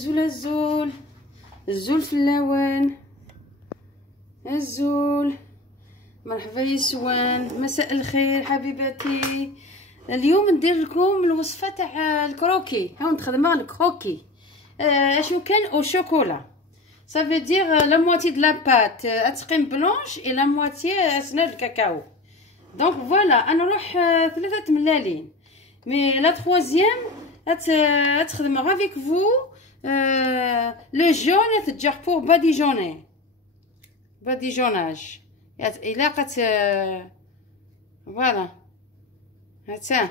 الزول الزول في اللوان. الزول مرحبا يسوان، مساء الخير حبيباتي. اليوم ندير لكم الوصفه تاع الكروكي. ها نخدمها الكروكي اشو كان او شوكولا. ça veut dire la moitié de la pâte اتقيم بلونش et la moitié اسنان الكاكاو. donc voilà انا نروح 3 ملالين مي لا تروازيام اتخدمها avec vous le jaune تتجح pour badigeonnage إلا قت voilà هاتها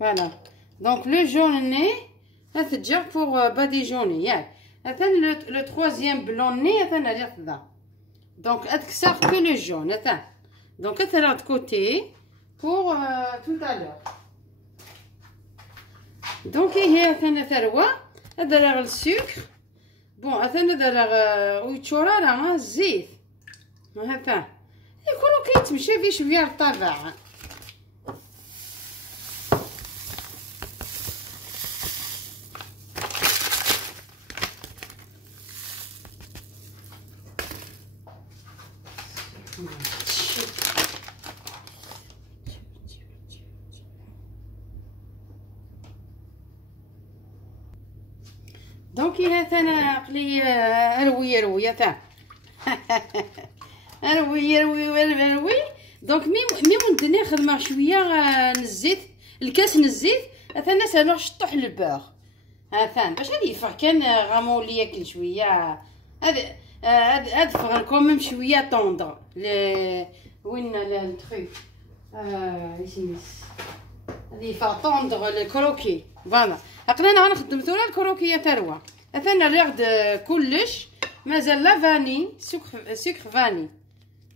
voilà donc le jaune nez تتجح pour badigeonner ياك. هذا le troisième blanc nez هذا ندير كذا donc أكثر que le jaune هذا donc هذا de côté pour tout à l'heure. donc هي هذا ثروة هذا راه السكر بون هذا راه ويتشورا راه الزيت هذا يكونوا كيتمشى فيه شويه الطبع. دونك هذا انا قلي روي تاع روي دونك مي ندني خدمه شويه نزيت الكاس نزيت هذا الناس نروح شطح البور هذا باش هذه يفرق كان غامولي ياكل شويه هذا فغن كوميم شويه طوندر وين التخيك يسميس هذه يفرق طوندر الكروكي فوالا. عقلنا غنخدم ثورا الكروكيه تروى اثنا ريغد كلش مازال لا فاني سكر فاني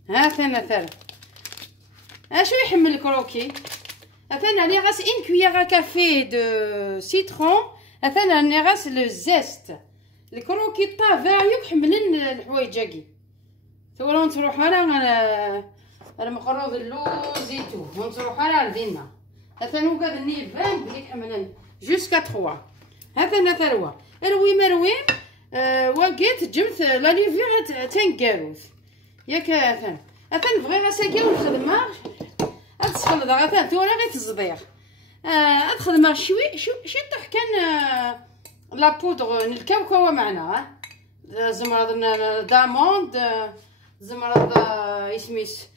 هاثنا ثر اشو يحمل الكروكي اثنا لي غاس ان كويير كافي دو سيترون اثنا لي غاس لو زيست الكروكي طافا يحملن الحوايجاكي ثورا نروح على المقروض اللوزيتو ونروح على ردينا اثنا وكاد النيفان بلي يحملن jusqu'à 3 هذا ثروه روي مرويم وقيت جمت لا ليفير تنكاروث ياك اثن بغي غساكي ونخدمها ادخل ضغطات ثورا غير تصدير ادخل شي طح كان لا بودر الكاوكاو معنا زمرض داموند زمرض اسميس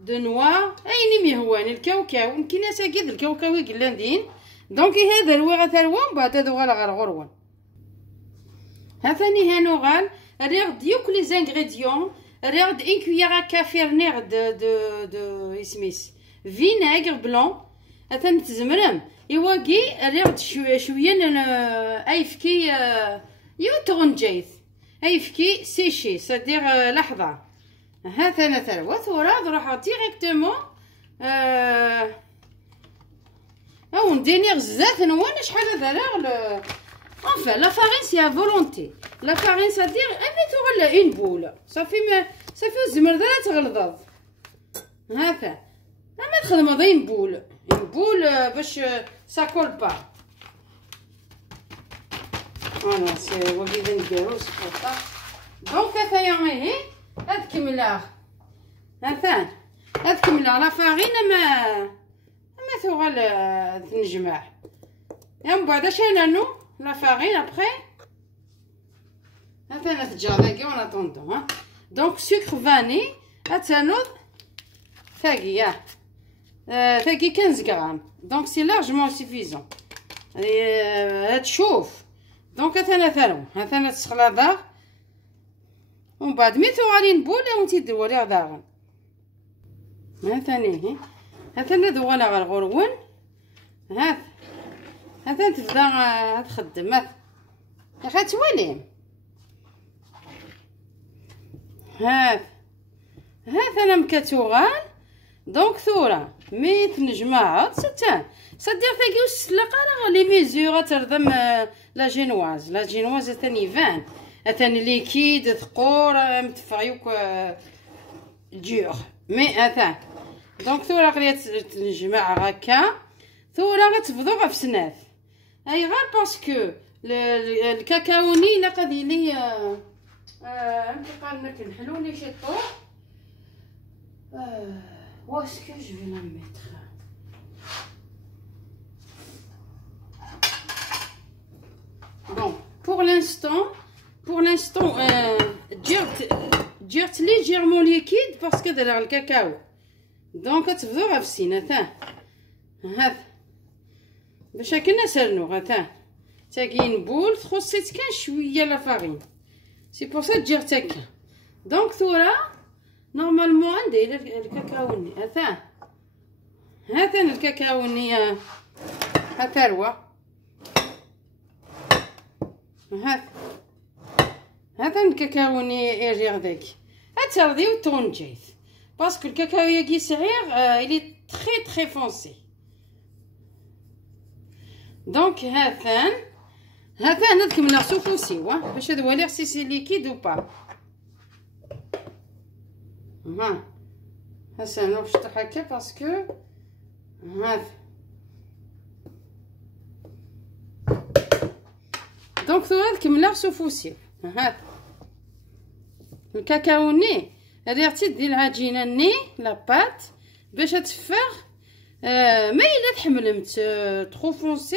دو نوار اي نمي هو الكاوكاو يمكن اساكيد الكاوكاو قلاندين دونك هذا الوغا ثروه بعد هذا غال غرون هثاني هانو غال ريغد ديوك لي زانغريديون ريغد ان كويير كافي رنيغد دو اسميس فينيغر بلون هثاني تزمرم يواكي ريغد شويه ايفكي يوترون جايث ايفكي سيشي سادير لحظه هذا ثروه ثورا نروح ديريكتومون او ندير زيت نوانا شحال هذا لا enfin la farine c'est à volonté. la farine ça dire امي تغلى une boule صافي ما صافي الزمر ذا تغلظض هذا ما تخدم هذا une boule باش ça colle pas voilà c'est وكذا نديرو سكوطا دونك هذايا هي هاد كملا هاد كملا لا فارين ما ثغال تنجمع من بعد شانانو لا فارين ابخي هذا تجاضاكي اون اتوندون ها دونك سكر فاني اتانوض ثاقي ثاقي 15 غرام دونك سي لارجمون سيفيزون تشوف دونك هذا ثانو هذا تسخلاضا ومن بعد مي ثغالين بولا ونتي دوري داغن ثاني هذا دوغنا غير غرون هذا تبدا تخدم يا توالي هذا انا مكتوغال دونك ثورة مي تنجمع ستان صدير ثاقي السلقه راه لي ميزور تردم لا جينواز ثاني فان ثاني ليكيد ثقور متفعيوك دور مي اثان دونك ثورا قريت تنجمع هكا ثورا غتفضو غا في سناث اي غير باسكو الكاكاوني لا قضي لي قال لك نحلو لي شي طوح. واسكو جو في لا ميتر. بون pour l'instant جرت ليجيرمون ليكيد باسكو داير الكاكاو. دونك تبدو غافسين هذا باش كنا سرنو غاتا تاكين بول تخصيت كان شويه لا فارين سي بور سا جرت هكا. دونك ثورا نورمالمون عندي الكاكاوني هذا الكاكاوني هذا روا هذا الكاكاوني يجي غداك هترديو تونجيت باسكو الكاكاو ياكي صغير الي تري تري فونسي. دونك هذا نكمل سوفوسيوا باش هذا ولي سي ليكيد او با. هسا نشطح هكا باسكو هذا. دونك ثورا نكمل سوفوسيوا هذا الكاكاوني ريحتي ديال العجينه ني لا بات باش تفر. ما الا تحملمت ترو فونسي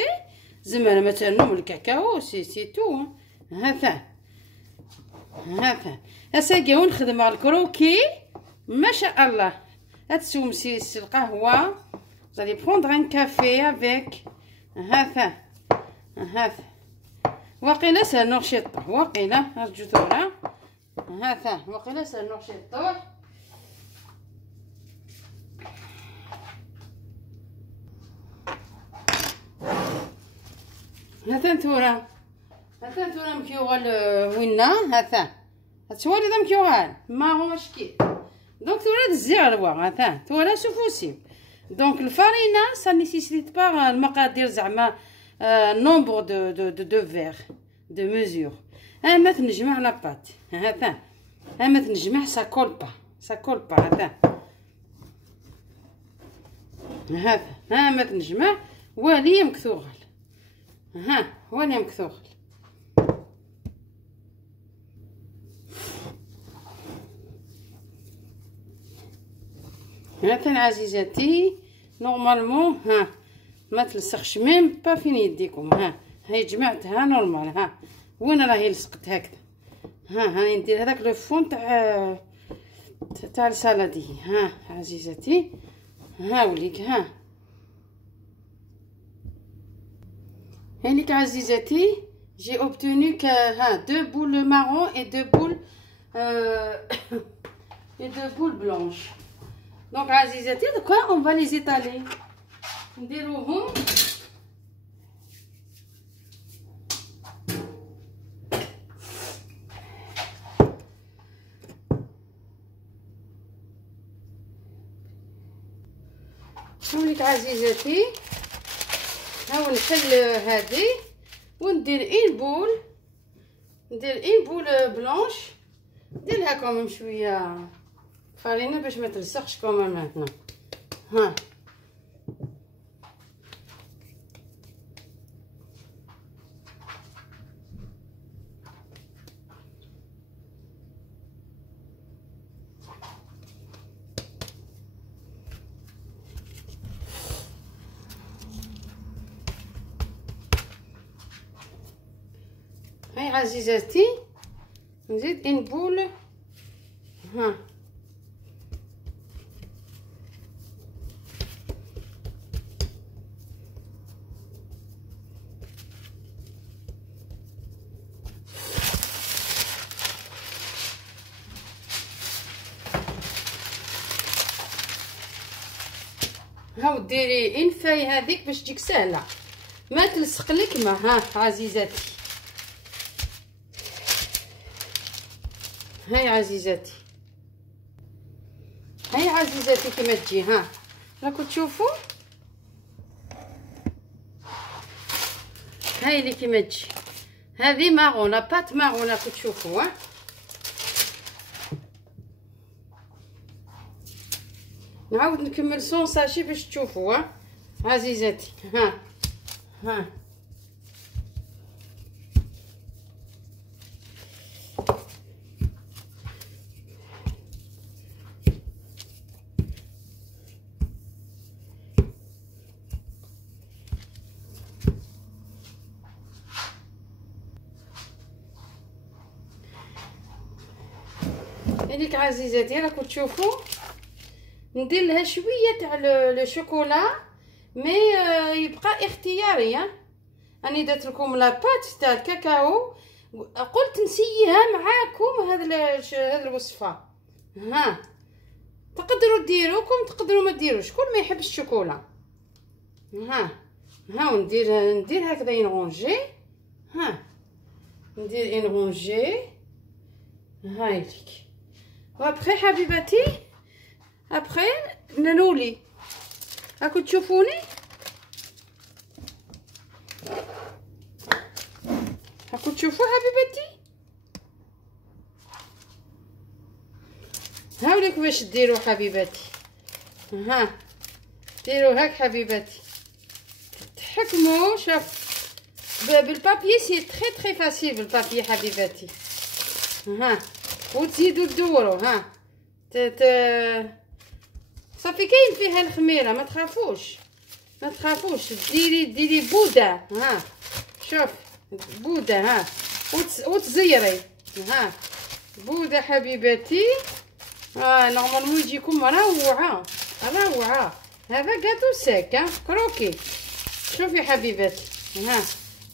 زعما ما ترنوم الكاكاو سي تو. هذا هسا كاع نخدم على الكروكي ما شاء الله. هتسومسي القهوه غادي بروندر ان كافي افيك هذا واقيلا سالنا شي طوح واقيلا رجو ثورا هذا واقيلا سالنا شي طوح. هذا ثورا مكيوغال وينا هذا هتولي ذا مكيوغال ما هو مشكل. دونك ثورا الزغروا هذا ثورا سوفوسيب. دونك الفارينه سا نيسيسيت با المقادير زعما نومبر دو فيغ دو ميزور. اما تنجمع لاباط هذا اما تنجمع سا كول با هذا اما تنجمع والي مكثوغل والي مكثوغل. هذا عزيزاتي نورمالمون ما تلصقش ميم با فين يديكم. هاي جمعتها نورمال. وين راهي لصقت هكذا. هاني ندير هذاك لو فون تاع السالادي. عزيزاتي وليك هانيك عزيزاتي جي اوبتوني دو بول مارون اي دو بول بلونش. دونك عزيزاتي دوكا اون فا لي زيطالي نديروهم هاوليك عزيزاتي. هاو نحل هذه وندير ان بول بلونش نديرها كومم شويه فارينه باش ما تلصقش كومم ماتنا. هاي عزيزاتي نزيد ان بول هاو ديري ان فاي هذيك باش تجيك سهله ما تلصق لك ما. عزيزاتي هاي عزيزاتي كيما تجي. راكو تشوفوا هاي اللي كيما تجي. هذه مارون لا بات مارون راكو تشوفوا. نعاود نكمل 100 ساشي باش تشوفوا عزيزاتي. هذيك عزيزاتي راكم تشوفوا ندير لها شويه تاع لو شوكولا مي يبقى اختياري. راني درت لكم لا بات تاع الكاكاو، قلت نسيها معاكم هذا الوصفه. ها تقدروا ديروكم تقدروا ما ديروش، كل ما يحب الشوكولا. ها وندير هكذا ينغونجي. ها ندير ينغونجي هايليك. وابخي حبيباتي ابخي ننولي راكم تشوفوني، راكم تشوفوا حبيباتي. هاوليك باش ديروا حبيباتي. ها ديروا هاك حبيباتي، تحكموا. شوف بالبابي سي تري تري فاسيل بالبابي حبيباتي. ها وتزيدوا تدوروا. ها صافي كاين فيها الخميره، ما تخافوش ما تخافوش. ديري بوده. ها شوف بوده. ها وتزيري. ها بوده حبيباتي. نورمالمون يجيكم روعه روعه. هذا كاتو ساك كروكي. شوفي حبيباتي. ها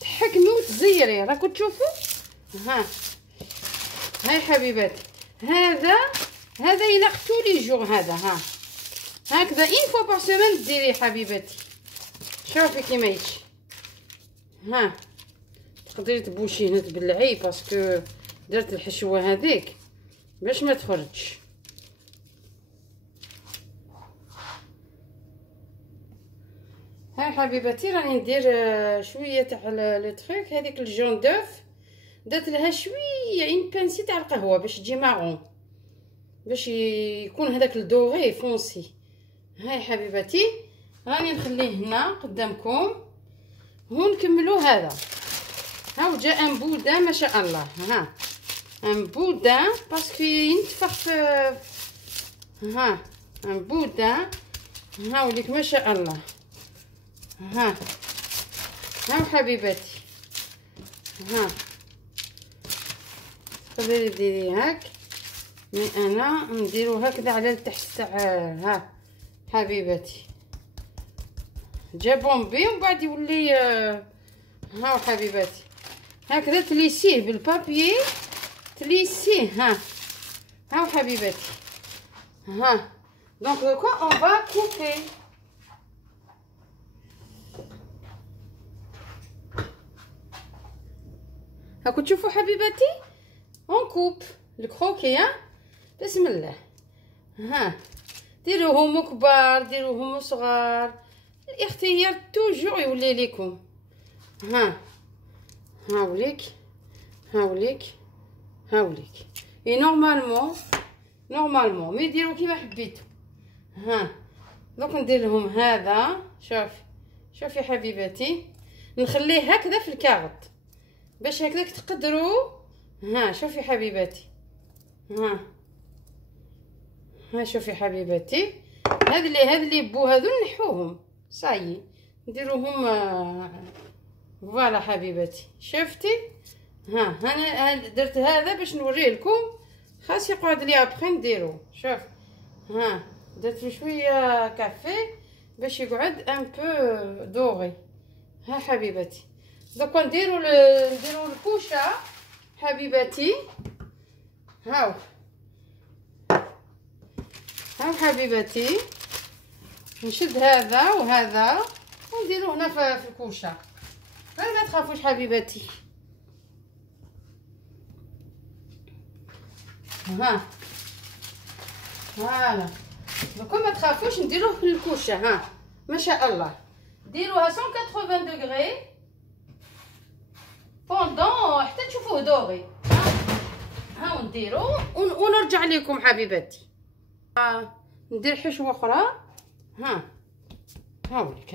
تحكمي وتزيري راكم تشوفوا. هاي حبيباتي هذا ينقطو لي جور. هذا هكذا اون فوا بار سيمين ديري حبيباتي. شوفي كيما يجي. تقدري تبوشي هنا تبلعي باسكو درت الحشوه هذيك باش ما تخرجش. هاي حبيباتي راني ندير شويه تاع لو تروك. هذيك الجون دوف درت لها شويه اون بانسي تاع القهوه باش تجي مارون، باش يكون هذاك الدوغي فونسي. هاي حبيباتي راني نخليه هنا قدامكم ونكملوا هذا. هاو جاء ان بودان ما شاء الله. ان بودان باسكو ينتفخ في ان بودان. هاوليك ما شاء الله. هاو حبيباتي. تقدري ديري هاك، مي انا نديرو هكذا على التحت تاع حبيباتي. جا بومبي ومن بعد يولي. هاو حبيباتي هكذا تليسيه بالبابيي تليسيه. هاو حبيباتي. دونك دوكا اون فا كوبي. هاكو تشوفوا حبيباتي اون كوب الكروكي. بسم الله. ديروهم كبار ديروهم صغار، الاختيار توجور يولي لكم. هاوليك اي نورمالمون مي ديروا كيما حبيتو. دوك ندير لهم هذا. شوفي حبيباتي نخليه هكذا في الكاغط باش هكذاك تقدروا. شوفي حبيباتي. شوفي حبيباتي هذا اللي بو هذو نحوهم صايي نديروهم. فوالا حبيباتي شفتي. انا درت هذا باش نوريه لكم، خاص يقعد لي ابخي نديرو. شوف درت شويه كافي باش يقعد ان بو دوغي. حبيباتي دوكا نديرو الكوشه حبيباتي. هاو حبيباتي نشد هذا وهذا ونديرو هنا في الكوشه. ما تخافوش حبيباتي. فوالا دوكا ما تخافوش نديروه في الكوشه. ما شاء الله ديروها 180 دوغري بوندون حتى تشوفوه دوغي. ونديرو ونرجع لكم حبيباتي. ندير حشوه اخرى. هاوليك.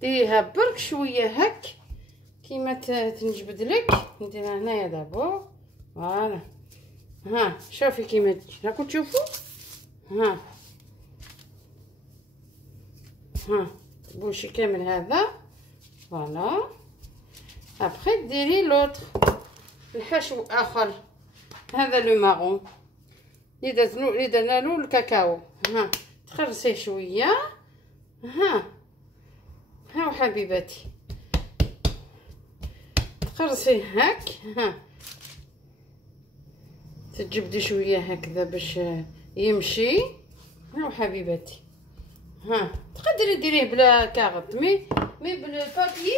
ديريها برك شويه هك كيما تنجبد لك. نديرها هنايا دابا. فوالا شوفي كيما تجي راكم تشوفوا. بوشي كامل هذا. فوالا ابخي ديري لوطر الحشو اخر. هذا لو مارون اللي درنا له الكاكاو. ها تخرسيه شويه. ها حبيباتي تخرسيه هاك. ها تجبدي شويه هكذا باش يمشي. ها حبيباتي. ها تقدري ديريه بلا كاغط، مي بالبابي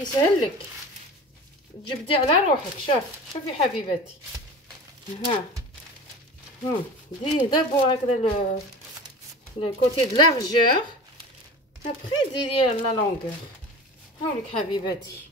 يسهل لك تجبدي على روحك. شوفي حبيباتي. ها ديريه دابور هكذا le côté de largeur, après ديري لا لونغور. هاوليك حبيباتي.